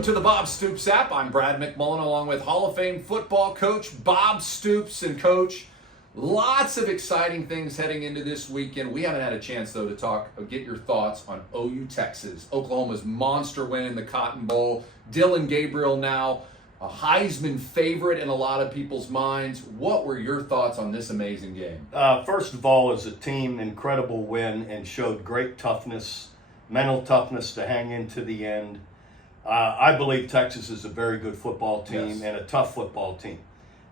Welcome to the Bob Stoops app. I'm Brad McMullen along with Hall of Fame football coach Bob Stoops. And coach, lots of exciting things heading into this weekend. We haven't had a chance though to get your thoughts on OU Texas. Oklahoma's monster win in the Cotton Bowl. Dillon Gabriel now a Heisman favorite in a lot of people's minds. What were your thoughts on this amazing game? First of all, as a team, incredible win and showed great toughness, mental toughness to hang into the end. I believe Texas is a very good football team and a tough football team.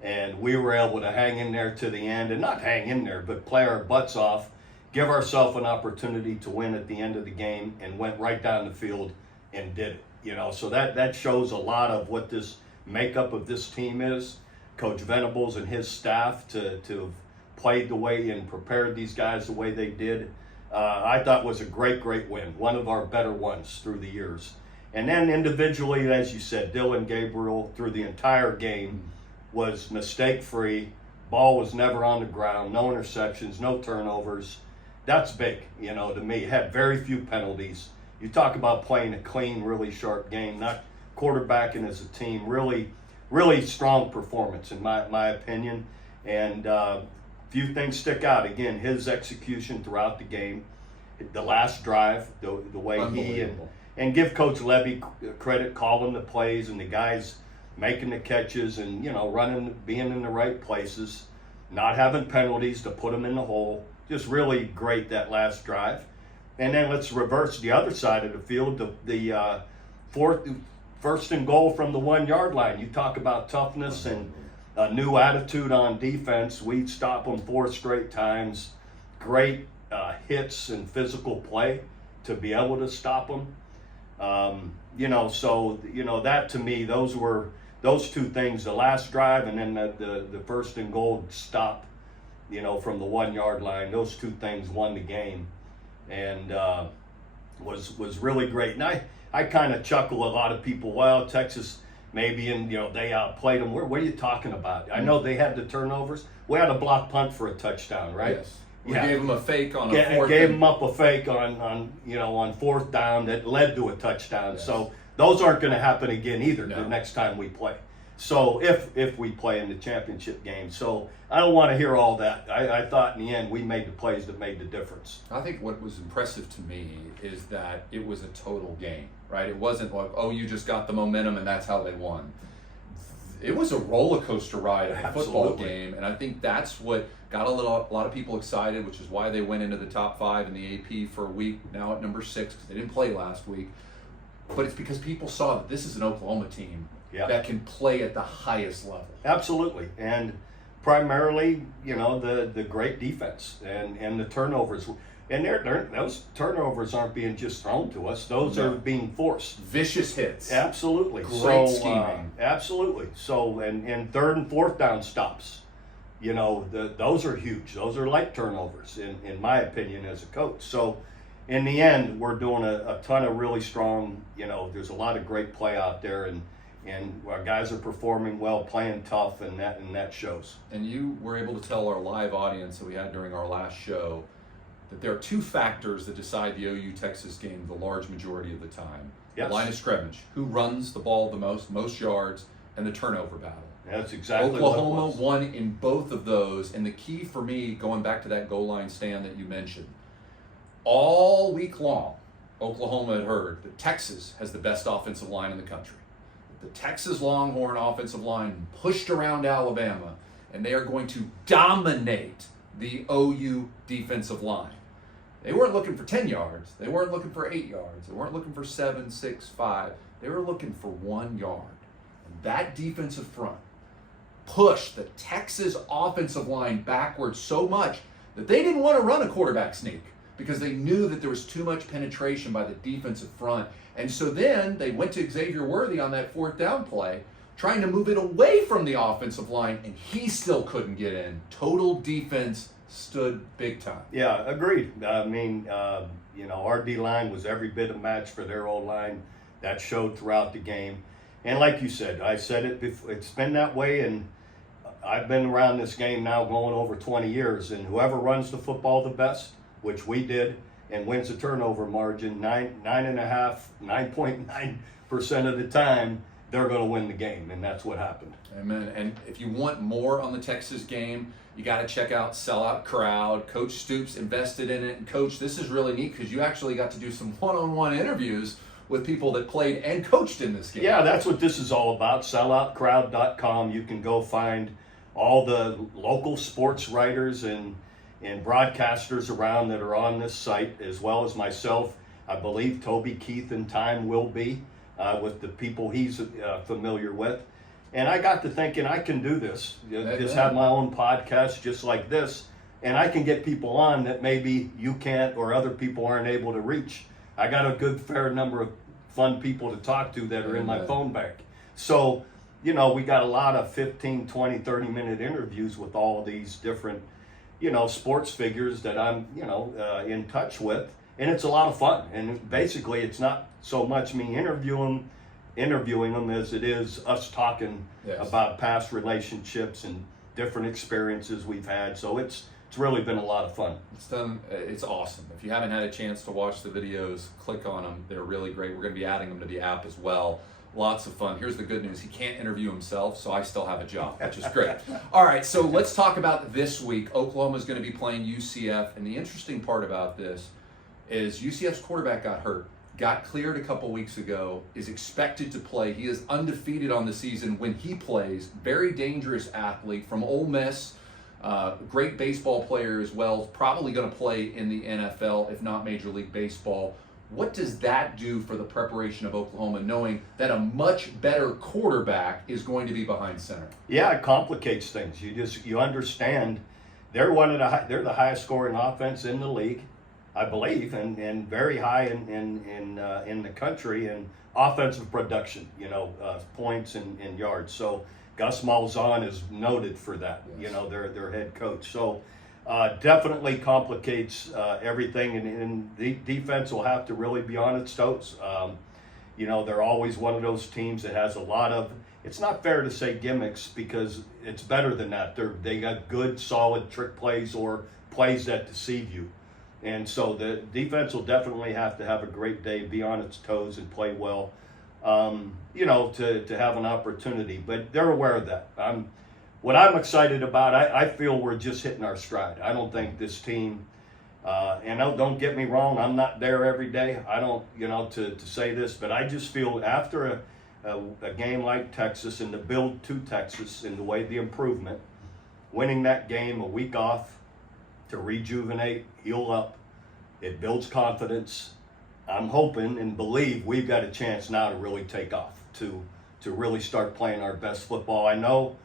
And we were able to hang in there to the end, and not hang in there, but play our butts off, give ourselves an opportunity to win at the end of the game, and went right down the field and did it. You know, so that shows a lot of what this makeup of this team is. Coach Venables and his staff to have played the way and prepared these guys the way they did, I thought was a great win. One of our better ones through the years. And then individually, as you said, Dillon Gabriel through the entire game was mistake-free. Ball was never on the ground, no interceptions, no turnovers. That's big, you know, to me. Had very few penalties. You talk about playing a clean, really sharp game, not quarterbacking as a team. Really strong performance in my opinion. And few things stick out. Again, his execution throughout the game, the last drive, the way he and give Coach Levy credit, calling the plays and the guys making the catches and, you know, running, being in the right places, not having penalties to put them in the hole. Just really great that last drive. And then let's reverse the other side of the field, the first and goal from the 1 yard line. You talk about toughness and a new attitude on defense. We stop them 4 straight times. Great hits and physical play to be able to stop them. That to me, those two things, the last drive and then the first and goal stop, you know, from the 1 yard line, those two things won the game and was really great. And I kind of chuckle a lot of people, well, Texas maybe, and, you know, they outplayed them. What are you talking about? I know they had the turnovers. We had a block punt for a touchdown, right? Yes. We gave them a fake on a fourth. Gave them up a fake on fourth down that led to a touchdown. Yes. So those aren't going to happen again either the next time we play. So if we play in the championship game. So I don't want to hear all that. I thought in the end we made the plays that made the difference. I think what was impressive to me is that it was a total game, right? It wasn't like, oh, you just got the momentum and that's how they won. It was a roller coaster ride of a football game, and I think that's what got a lot of people excited, which is why they went into the top 5 in the AP for a week, now at number 6, because they didn't play last week. But it's because people saw that this is an Oklahoma team that can play at the highest level. Absolutely, and primarily, you know, the great defense and the turnovers. And those turnovers aren't being just thrown to us; those are being forced. Vicious hits. Absolutely. Great scheming. Absolutely. So, and third and fourth down stops. You know, those are huge. Those are like turnovers, in my opinion, as a coach. So, in the end, we're doing a ton of really strong. You know, there's a lot of great play out there, and our guys are performing well, playing tough, and that shows. And you were able to tell our live audience that we had during our last show that there are 2 factors that decide the OU Texas game the large majority of the time. Yes. The line of scrimmage, who runs the ball the most yards, and the turnover battle. That's exactly Oklahoma what it was. won in both of those, and the key for me, going back to that goal line stand that you mentioned, all week long, Oklahoma had heard that Texas has the best offensive line in the country. The Texas Longhorn offensive line pushed around Alabama, and they are going to dominate the OU defensive line. They weren't looking for 10 yards. They weren't looking for 8 yards. They weren't looking for 7, 6, 5. They were looking for 1 yard. And that defensive front pushed the Texas offensive line backwards so much that they didn't want to run a quarterback sneak because they knew that there was too much penetration by the defensive front. And so then they went to Xavier Worthy on that 4th down play, trying to move it away from the offensive line, and he still couldn't get in. Total defense stood big time. Yeah, agreed. I mean, our D-line was every bit a match for their O-line. That showed throughout the game. And like you said, I said it before, it's been that way, and I've been around this game now going over 20 years, and whoever runs the football the best, which we did, and wins the turnover margin, 9.9 of the time, they're going to win the game, and that's what happened. Amen. And if you want more on the Texas game, you got to check out Sellout Crowd. Coach Stoops invested in it. And Coach, this is really neat because you actually got to do some one-on-one interviews with people that played and coached in this game. Yeah, that's what this is all about. Selloutcrowd.com. You can go find all the local sports writers and broadcasters around that are on this site, as well as myself. I believe Toby Keith in time will be with the people he's familiar with. And I got to thinking, I can do this. Just have my own podcast just like this. And I can get people on that maybe you can't or other people aren't able to reach. I got a good fair number of fun people to talk to that are in my phone bank. So, we got a lot of 15, 20, 30-minute interviews with all of these different, sports figures that I'm, in touch with. And it's a lot of fun. And basically, it's not so much me interviewing them as it is us talking about past relationships and different experiences we've had. So it's really been a lot of fun. It's awesome. If you haven't had a chance to watch the videos, click on them. They're really great. We're going to be adding them to the app as well. Lots of fun. Here's the good news. He can't interview himself, so I still have a job, which is great. All right, so let's talk about this week. Oklahoma is going to be playing UCF, and the interesting part about this is UCF's quarterback got cleared a couple weeks ago, is expected to play. He is undefeated on the season when he plays. Very dangerous athlete from Ole Miss. Great baseball player as well. Probably going to play in the NFL, if not Major League Baseball. What does that do for the preparation of Oklahoma, knowing that a much better quarterback is going to be behind center? Yeah, it complicates things. You understand they're they're the highest scoring offense in the league, I believe, and very high in the country in offensive production, points and yards. So Gus Malzahn is noted for that, yes. Their head coach. So definitely complicates everything, and the defense will have to really be on its toes. They're always one of those teams that has a lot of, it's not fair to say gimmicks because it's better than that. They got good, solid trick plays or plays that deceive you. And so the defense will definitely have to have a great day, be on its toes and play well, to have an opportunity. But they're aware of that. What I'm excited about, I feel we're just hitting our stride. I don't think this team, and don't get me wrong, I'm not there every day. I don't, to say this, but I just feel after a game like Texas and the build to Texas and the way the improvement, winning that game a week off to rejuvenate, heal up, it builds confidence. I'm hoping and believe we've got a chance now to really take off, to really start playing our best football. I know,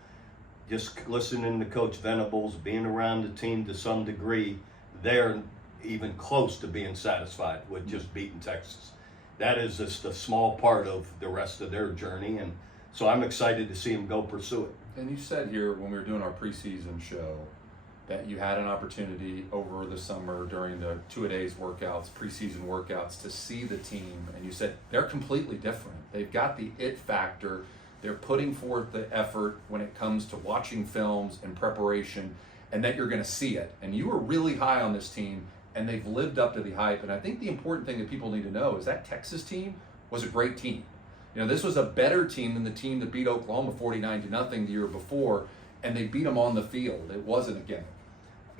just listening to Coach Venables, being around the team to some degree, they're even close to being satisfied with just beating Texas. That is just a small part of the rest of their journey, and so I'm excited to see them go pursue it. And you said here when we were doing our preseason show that you had an opportunity over the summer during the two-a-days workouts, preseason workouts, to see the team, and you said they're completely different. They've got the it factor. They're putting forth the effort when it comes to watching films and preparation, and that you're going to see it. And you were really high on this team, and they've lived up to the hype. And I think the important thing that people need to know is that Texas team was a great team. This was a better team than the team that beat Oklahoma 49-0 the year before, and they beat them on the field. It wasn't a gimmick.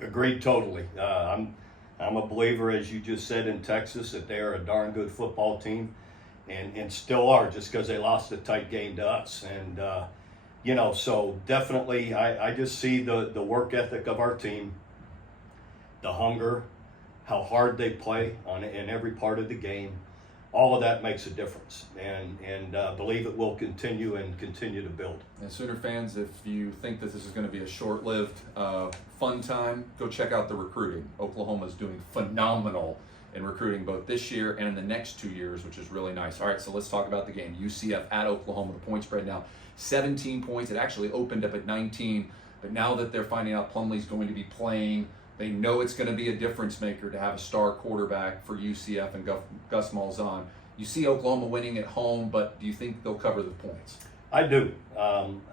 Agreed totally. I'm a believer, as you just said, in Texas, that they are a darn good football team. And still are, just because they lost a tight game to us. And, so definitely I just see the work ethic of our team, the hunger, how hard they play in every part of the game. All of that makes a difference. And believe it will continue to build. And Sooner fans, if you think that this is going to be a short-lived fun time, go check out the recruiting. Oklahoma is doing phenomenal in recruiting both this year and in the next 2 years, which is really nice. All right, so let's talk about the game. UCF at Oklahoma. The point spread now 17 points. It actually opened up at 19, but now that they're finding out Plumlee's going to be playing, they know it's going to be a difference maker to have a star quarterback for UCF and Gus Malzahn. You see Oklahoma winning at home, but do you think they'll cover the points? I do.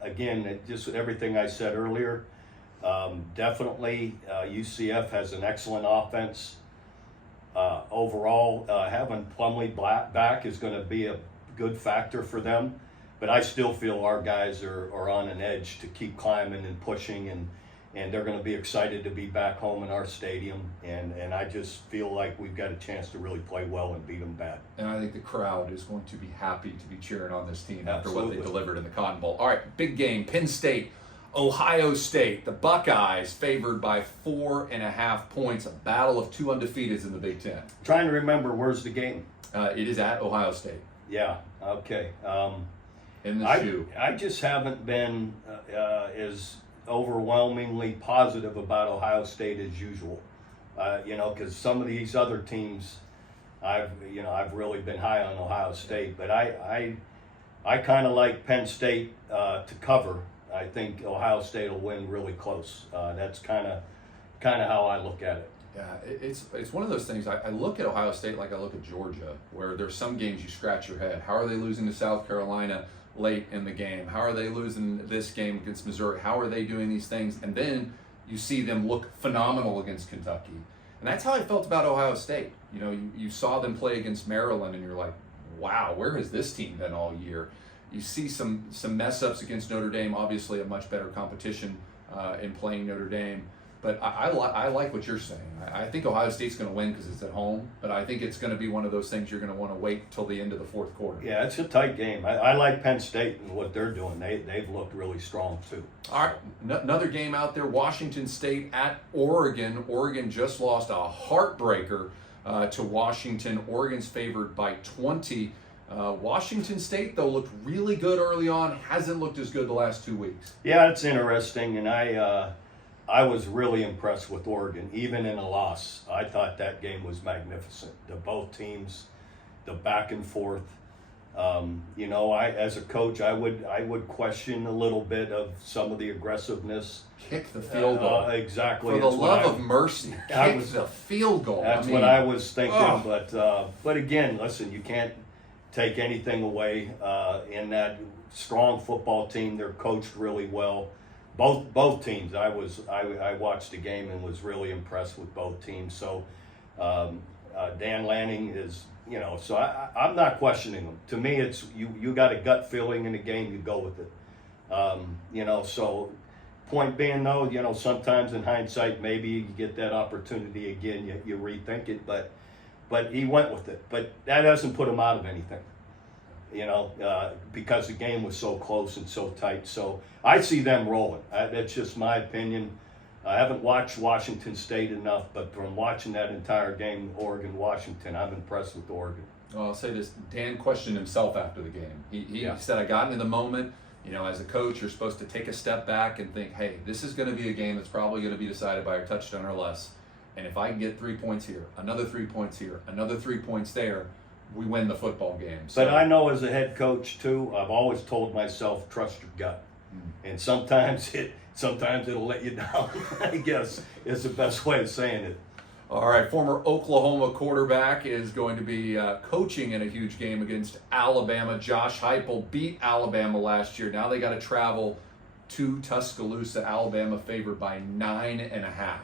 Again, just everything I said earlier, definitely UCF has an excellent offense. Overall, having Plumlee back is going to be a good factor for them. But I still feel our guys are on an edge to keep climbing and pushing, and they're going to be excited to be back home in our stadium. And I just feel like we've got a chance to really play well and beat them bad. And I think the crowd is going to be happy to be cheering on this team after Absolutely. what they delivered in the Cotton Bowl. All right, big game. Penn State, Ohio State. The Buckeyes favored by 4.5 points. A battle of two undefeateds in the Big Ten. Trying to remember, where's the game? It is at Ohio State. Yeah, okay. In the shoe. I just haven't been as overwhelmingly positive about Ohio State as usual. Because some of these other teams, I've really been high on Ohio State, but I kind of like Penn State to cover. I think Ohio State will win really close. That's kind of how I look at it. Yeah, it's one of those things. I look at Ohio State like I look at Georgia, where there's some games you scratch your head. How are they losing to South Carolina late in the game? How are they losing this game against Missouri? How are they doing these things? And then you see them look phenomenal against Kentucky. And that's how I felt about Ohio State. You saw them play against Maryland, and you're like, wow, where has this team been all year? You see some mess ups against Notre Dame, obviously a much better competition in playing Notre Dame. But I like what you're saying. I think Ohio State's going to win because it's at home, but I think it's going to be one of those things you're going to want to wait till the end of the fourth quarter. Yeah, it's a tight game. I like Penn State and what they're doing. They've looked really strong too. All right, another game out there, Washington State at Oregon. Oregon just lost a heartbreaker to Washington. Oregon's favored by 20. Washington State, though, looked really good early on, hasn't looked as good the last 2 weeks. Yeah, it's interesting, and I was really impressed with Oregon, even in a loss. I thought that game was magnificent. Both teams, the back and forth. As a coach, I would question a little bit of some of the aggressiveness. Kick the field goal. Exactly. For the love of mercy, kick the field goal. That's what I was thinking. But again, listen, you can't take anything away in that strong football team. They're coached really well. Both teams. I watched the game and was really impressed with both teams. So Dan Lanning is, so I'm not questioning him. To me, it's you got a gut feeling in the game, you go with it. So point being though, sometimes in hindsight, maybe you get that opportunity again, you rethink it, but he went with it. But that doesn't put him out of anything. Because the game was so close and so tight. So I see them rolling. That's just my opinion. I haven't watched Washington State enough, but from watching that entire game, Oregon-Washington, I'm impressed with Oregon. Well, I'll say this. Dan questioned himself after the game. He said, I got into the moment. As a coach, you're supposed to take a step back and think, hey, this is going to be a game that's probably going to be decided by a touchdown or less. And if I can get 3 points here, another 3 points here, another 3 points there, we win the football game. So. But I know as a head coach too, I've always told myself, trust your gut. And sometimes it'll let you down, I guess, is the best way of saying it. All right, former Oklahoma quarterback is going to be coaching in a huge game against Alabama. Josh Heupel beat Alabama last year. Now they got to travel to Tuscaloosa. Alabama favored by 9.5.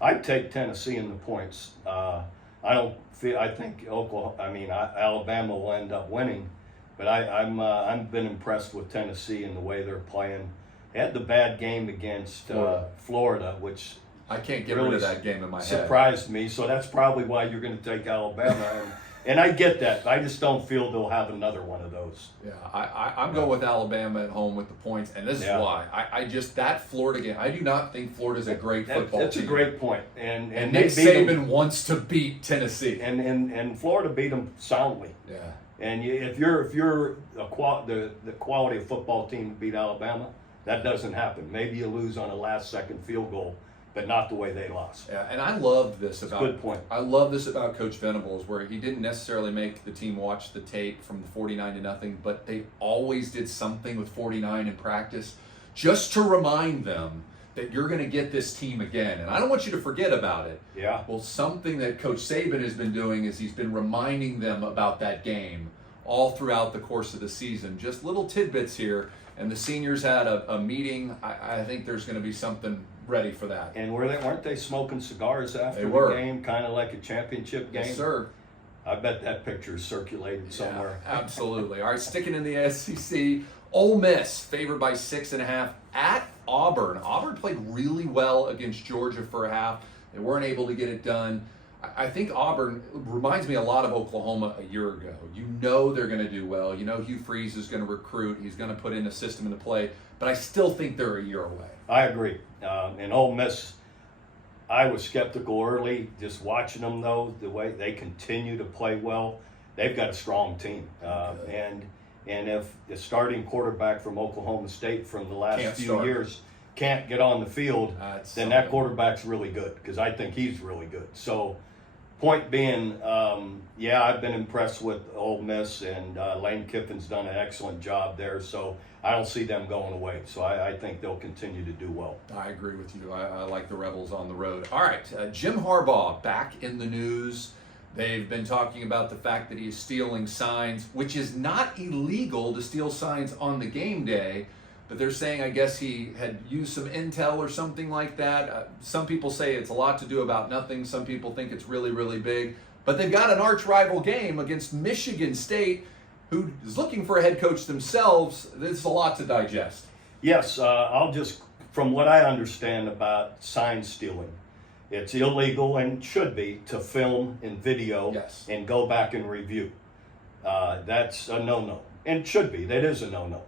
I'd take Tennessee in the points. I think Alabama will end up winning, but I've been impressed with Tennessee and the way they're playing. They had the bad game against Florida, which I can't get rid of that game in my head. Surprised me, so that's probably why you're going to take Alabama. And I get that. I just don't feel they'll have another one of those. Yeah, I'm going with Alabama at home with the points, and this is why. I just, that Florida game, I do not think Florida's a great football team. That's a great point. And Nick Saban wants to beat Tennessee. And Florida beat them soundly. Yeah. And if you're the quality of football team to beat Alabama, that doesn't happen. Maybe you lose on a last-second field goal, but not the way they lost. Yeah, and I love this about. Good point. I love this about Coach Venables, where he didn't necessarily make the team watch the tape from the 49-0, but they always did something with 49 in practice, just to remind them that you're going to get this team again, and I don't want you to forget about it. Yeah. Well, something that Coach Saban has been doing is he's been reminding them about that game all throughout the course of the season. Just little tidbits here, and the seniors had a meeting. I think there's going to be something ready for that. And weren't they smoking cigars after the game, kind of like a championship game? Yes, sir. I bet that picture is circulated somewhere. Yeah, absolutely. All right, sticking in the SEC, Ole Miss favored by 6.5 at Auburn. Auburn played really well against Georgia for a half. They weren't able to get it done. I think Auburn reminds me a lot of Oklahoma a year ago. You know they're going to do well. You know Hugh Freeze is going to recruit. He's going to put in a system into play. But I still think they're a year away. I agree. And Ole Miss, I was skeptical early, just watching them, though, the way they continue to play well. They've got a strong team. And if the starting quarterback from Oklahoma State from the last few years can't get on the field, then that quarterback's really good, because I think he's really good. So, point being, I've been impressed with Ole Miss, and Lane Kiffin's done an excellent job there. So I don't see them going away. So I think they'll continue to do well. I agree with you. I like the Rebels on the road. All right, Jim Harbaugh back in the news. They've been talking about the fact that he is stealing signs, which is not illegal to steal signs on the game day. But they're saying, I guess he had used some intel or something like that. Some people say it's a lot to do about nothing. Some people think it's really, really big. But they've got an arch rival game against Michigan State, who is looking for a head coach themselves. There's a lot to digest. Yes, I'll just, from what I understand about sign stealing, it's illegal and should be to film and video and go back and review. That's a no-no, and should be. That is a no-no.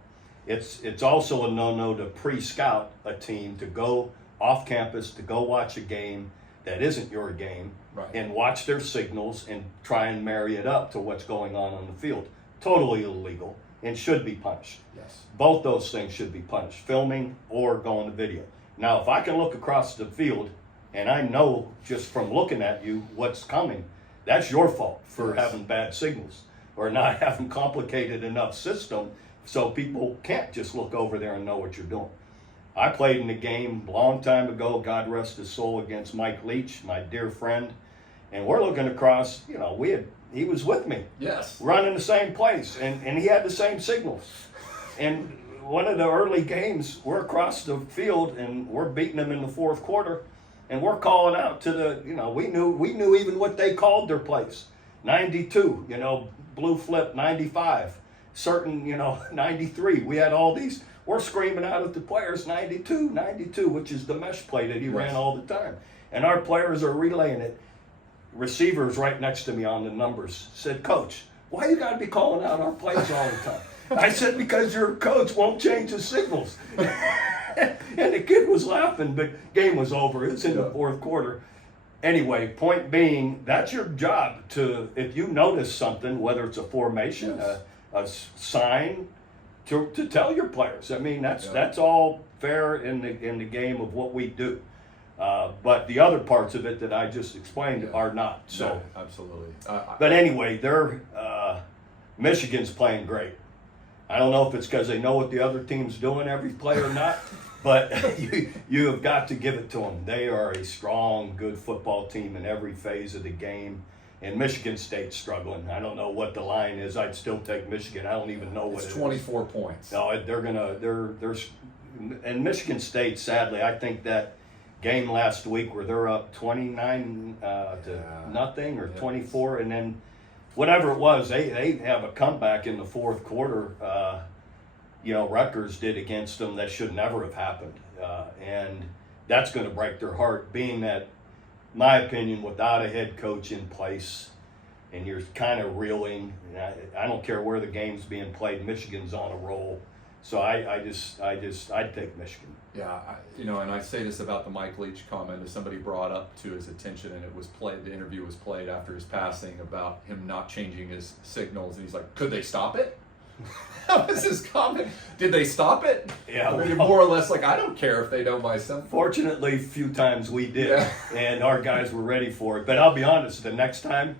It's also a no-no to pre-scout a team to go off campus to go watch a game that isn't your game and watch their signals and try and marry it up to what's going on the field. Totally illegal and should be punished. Yes. Both those things should be punished, filming or going to video. Now, if I can look across the field and I know just from looking at you what's coming, that's your fault for having bad signals or not having complicated enough system so people can't just look over there and know what you're doing. I played in a game a long time ago, God rest his soul, against Mike Leach, my dear friend, and we're looking across, he was with me. Yes. Running the same place, and he had the same signals. And one of the early games, we're across the field, and we're beating them in the fourth quarter, and we're calling out to the, we knew even what they called their place. 92, blue flip 95. Certain, 93. We had all these. We're screaming out at the players, 92, which is the mesh play that he ran all the time. And our players are relaying it. Receivers right next to me on the numbers said, "Coach, why you got to be calling out our plays all the time?" I said, "Because your coach won't change his signals." And the kid was laughing, but game was over. It's in the fourth quarter. Anyway, point being, that's your job to, if you notice something, whether it's a formation, a sign, to tell your players. I mean, that's all fair in the game of what we do. But the other parts of it that I just explained are not. So no, absolutely. But anyway, Michigan's playing great. I don't know if it's because they know what the other team's doing every play or not, but you have got to give it to them. They are a strong, good football team in every phase of the game. And Michigan State's struggling. I don't know what the line is. I'd still take Michigan. I don't even know what it is. It's 24 points. No, they're and Michigan State, sadly, I think that game last week where they're up 29 to nothing or 24, and then whatever it was, they have a comeback in the fourth quarter. Rutgers did against them that should never have happened, and that's going to break their heart, being that, my opinion, without a head coach in place, and you're kind of reeling. I don't care where the game's being played. Michigan's on a roll, so I'd take Michigan. Yeah, and I say this about the Mike Leach comment, as somebody brought up to his attention, and it was played. The interview was played after his passing about him not changing his signals, and he's like, "Could they stop it?" That was his comment. Did they stop it? Yeah. I mean, more or less, like, I don't care if they don't buy something. Fortunately, a few times we did, and our guys were ready for it. But I'll be honest, the next time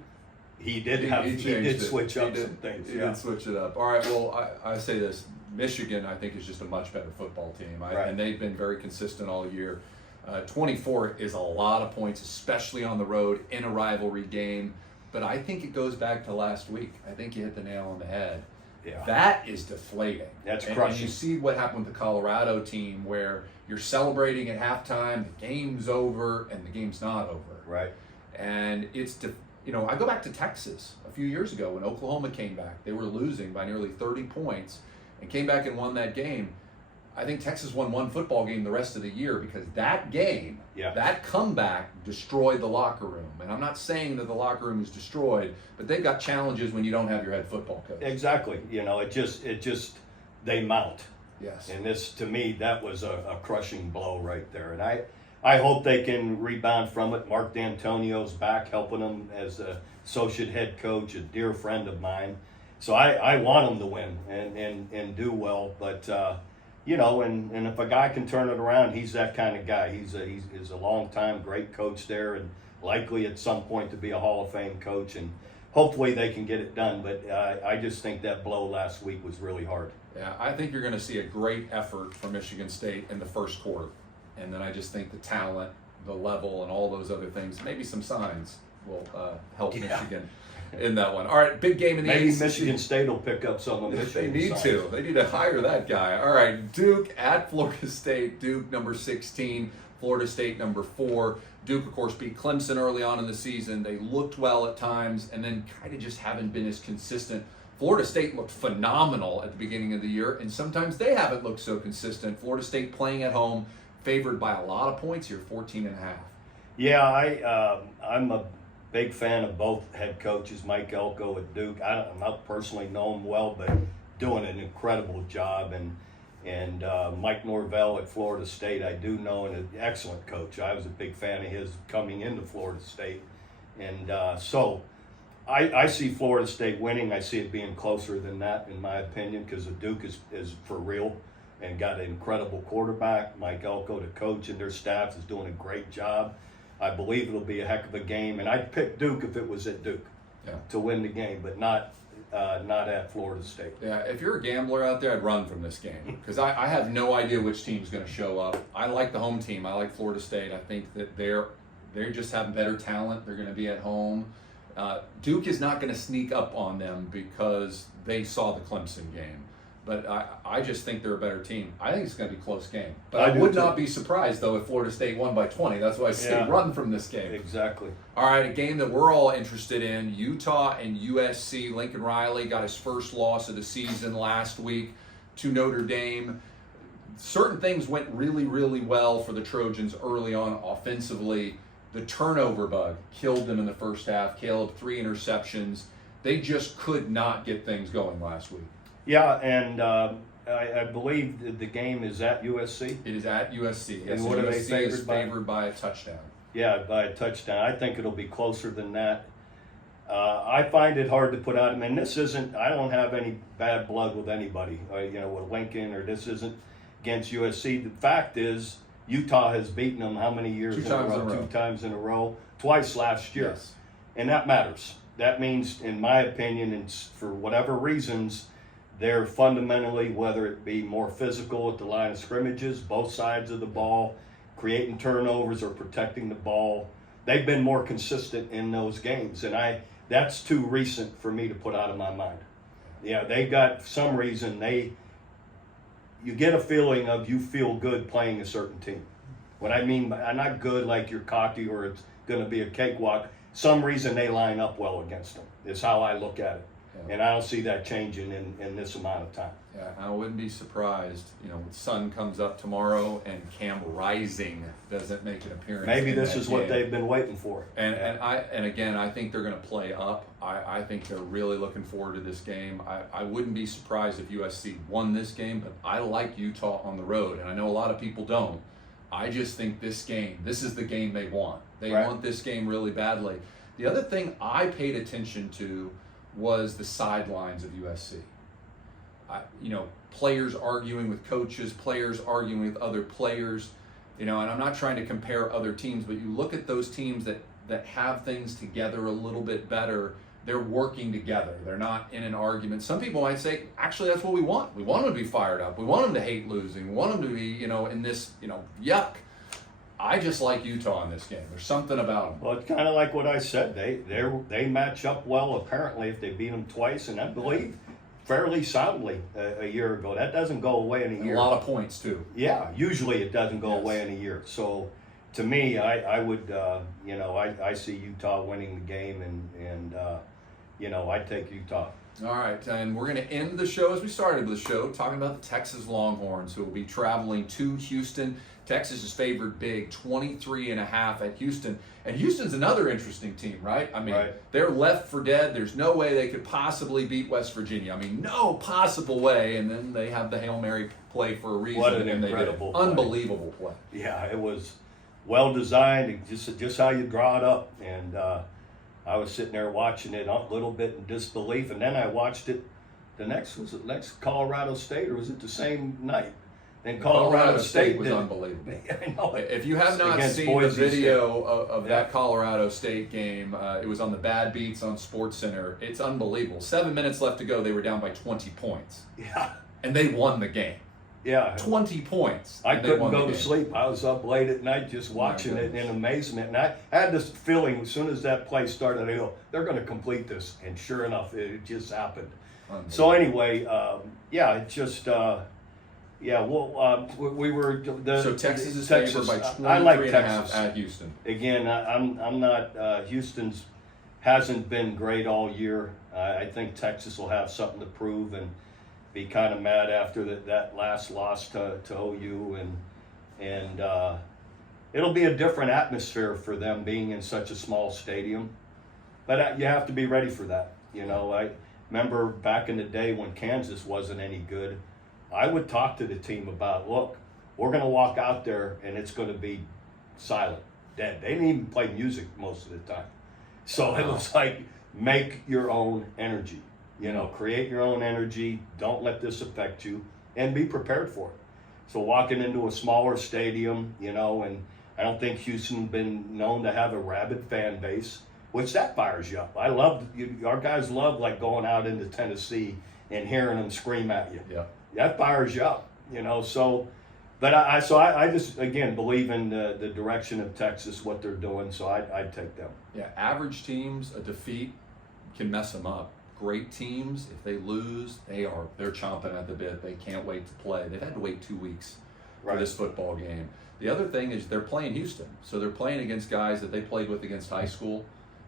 he did switch up some things. He did switch it up. All right. Well, I say this: Michigan, I think, is just a much better football team, and they've been very consistent all year. 24 is a lot of points, especially on the road in a rivalry game. But I think it goes back to last week. I think you hit the nail on the head. Yeah. That is deflating. That's crushing. And you see what happened with the Colorado team, where you're celebrating at halftime, the game's over, and the game's not over. Right. And I go back to Texas a few years ago when Oklahoma came back. They were losing by nearly 30 points and came back and won that game. I think Texas won one football game the rest of the year because that game, that comeback destroyed the locker room. And I'm not saying that the locker room is destroyed, but they've got challenges when you don't have your head football coach. Exactly. It just they mount. Yes. And this, to me, that was a crushing blow right there. And I hope they can rebound from it. Mark D'Antonio's back helping them as a associate head coach, a dear friend of mine. So I want them to win and do well. But, and if a guy can turn it around, he's that kind of guy. He's a long-time great coach there and likely at some point to be a Hall of Fame coach. And hopefully they can get it done. But I just think that blow last week was really hard. Yeah, I think you're going to see a great effort from Michigan State in the first quarter. And then I just think the talent, the level, and all those other things, maybe some signs will help Michigan in that one. All right, big game in the Maybe ACC. Michigan State will pick up some of Michigan. They need to. They need to hire that guy. All right, Duke at Florida State. Duke number 16, Florida State number 4. Duke, of course, beat Clemson early on in the season. They looked well at times and then kind of just haven't been as consistent. Florida State looked phenomenal at the beginning of the year, and sometimes they haven't looked so consistent. Florida State playing at home, favored by a lot of points here, 14.5. Yeah, I'm a big fan of both head coaches. Mike Elko at Duke. I don't personally know him well, but doing an incredible job. And Mike Norvell at Florida State, I do know, and an excellent coach. I was a big fan of his coming into Florida State. And so I see Florida State winning. I see it being closer than that, in my opinion, because the Duke is for real and got an incredible quarterback. Mike Elko, the coach, and their staff is doing a great job. I believe it'll be a heck of a game, and I'd pick Duke if it was at Duke to win the game, but not at Florida State. Yeah, if you're a gambler out there, I'd run from this game because I have no idea which team's going to show up. I like the home team. I like Florida State. I think that they just have better talent. They're going to be at home. Duke is not going to sneak up on them because they saw the Clemson game. But I just think they're a better team. I think it's going to be a close game. But I would not be surprised, though, if Florida State won by 20. That's why I say run from this game. Exactly. All right, a game that we're all interested in, Utah and USC. Lincoln Riley got his first loss of the season last week to Notre Dame. Certain things went really, really well for the Trojans early on offensively. The turnover bug killed them in the first half. Caleb, 3 interceptions. They just could not get things going last week. Yeah, and I believe the game is at USC. It is at USC. Yes, and what are they favored by a touchdown? Yeah, by a touchdown. I think it'll be closer than that. I find it hard to put out. I mean, this isn't. I don't have any bad blood with anybody. With Lincoln, or this isn't against USC. The fact is, Utah has beaten them how many years in a row? 2 times in a row. Twice last year. Yes. And that matters. That means, in my opinion, and for whatever reasons, they're fundamentally, whether it be more physical at the line of scrimmages, both sides of the ball, creating turnovers or protecting the ball, they've been more consistent in those games. And that's too recent for me to put out of my mind. Yeah, they got, for some reason, you get a feeling of you feel good playing a certain team. What I mean by not good like you're cocky or it's going to be a cakewalk. Some reason they line up well against them is how I look at it. And I don't see that changing in this amount of time. Yeah, I wouldn't be surprised, the sun comes up tomorrow and Cam Rising doesn't make an appearance. Maybe this is what they've been waiting for. And again, I think they're going to play up. I think they're really looking forward to this game. I wouldn't be surprised if USC won this game, but I like Utah on the road, and I know a lot of people don't. I just think this is the game they want. They want this game really badly. The other thing I paid attention to was the sidelines of USC. Players arguing with coaches, players arguing with other players, and I'm not trying to compare other teams, but you look at those teams that have things together a little bit better, they're working together. They're not in an argument. Some people might say, actually, that's what we want. We want them to be fired up. We want them to hate losing. We want them to be, in this, yuck. I just like Utah in this game. There's something about them. Well, it's kind of like what I said. They match up well, apparently, if they beat them twice, and I believe fairly soundly a year ago. That doesn't go away in a year. A lot of points, too. Yeah, usually it doesn't go away in a year. So to me, I would, I see Utah winning the game, and I'd take Utah. All right, and we're going to end the show as we started the show, talking about the Texas Longhorns, who will be traveling to Houston. Texas is favored big, 23.5 at Houston. And Houston's another interesting team, right? I mean, They're left for dead. There's no way they could possibly beat West Virginia. I mean, no possible way. And then they have the Hail Mary play for a reason. What an incredible play. Unbelievable play. Yeah, it was well designed, just how you draw it up. And I was sitting there watching it a little bit in disbelief, and then I watched it. Was it next Colorado State, or was it the same night? Then Colorado State was did, unbelievable. I know it. If you have not seen Boise the video State. of that Colorado State game, it was on the Bad Beats on SportsCenter. It's unbelievable. 7 minutes left to go. They were down by 20 points. Yeah. And they won the game. Yeah. 20 points. I couldn't go to sleep. I was up late at night just watching it in amazement. And I had this feeling as soon as that play started, I go, they're going to complete this. And sure enough, it just happened. So anyway, it just, we were. So Texas is favored by 23.5 I like Texas at Houston. Again, I'm not, Houston's hasn't been great all year. I think Texas will have something to prove and be kind of mad after that last loss to OU, and it'll be a different atmosphere for them being in such a small stadium. But you have to be ready for that. I remember back in the day when Kansas wasn't any good, I would talk to the team about, look, we're going to walk out there and it's going to be silent, dead. They didn't even play music most of the time. So it was like, make your own energy. Create your own energy. Don't let this affect you, and be prepared for it. So walking into a smaller stadium, and I don't think Houston been known to have a rabid fan base, which that fires you up. Our guys love like going out into Tennessee and hearing them scream at you. Yeah, that fires you up, So, but I just again believe in the direction of Texas, what they're doing. So I'd take them. Yeah, average teams, a defeat can mess them up. Great teams, if they lose, they're chomping at the bit. They can't wait to play. They've had to wait 2 weeks for this football game. The other thing is they're playing Houston, so they're playing against guys that they played with against high school.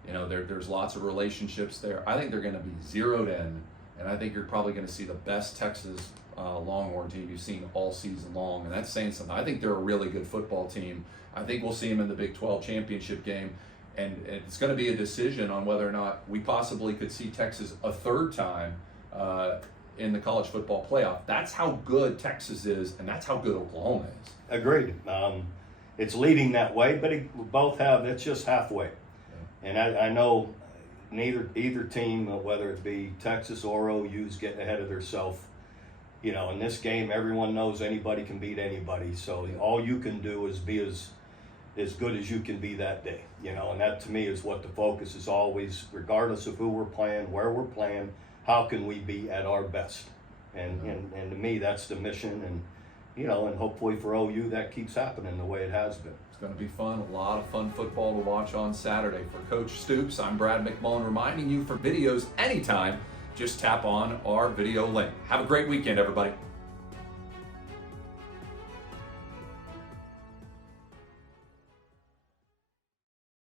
There's lots of relationships there. I think they're going to be zeroed in, and I think you're probably going to see the best Texas Longhorn team you've seen all season long, and that's saying something. I think they're a really good football team. I think we'll see them in the Big 12 championship game. And it's going to be a decision on whether or not we possibly could see Texas a third time in the college football playoff. That's how good Texas is, and that's how good Oklahoma is. Agreed. It's leading that way, but it's just halfway. Yeah. And I know either team, whether it be Texas or OU's getting ahead of themselves. In this game, everyone knows anybody can beat anybody. So all you can do is be as good as you can be that day, and that to me is what the focus is always, regardless of who we're playing, where we're playing, how can we be at our best? And to me, that's the mission, and hopefully for OU that keeps happening the way it has been. It's going to be fun, a lot of fun football to watch on Saturday. For Coach Stoops, I'm Brad McMullen, reminding you for videos anytime, just tap on our video link. Have a great weekend, everybody.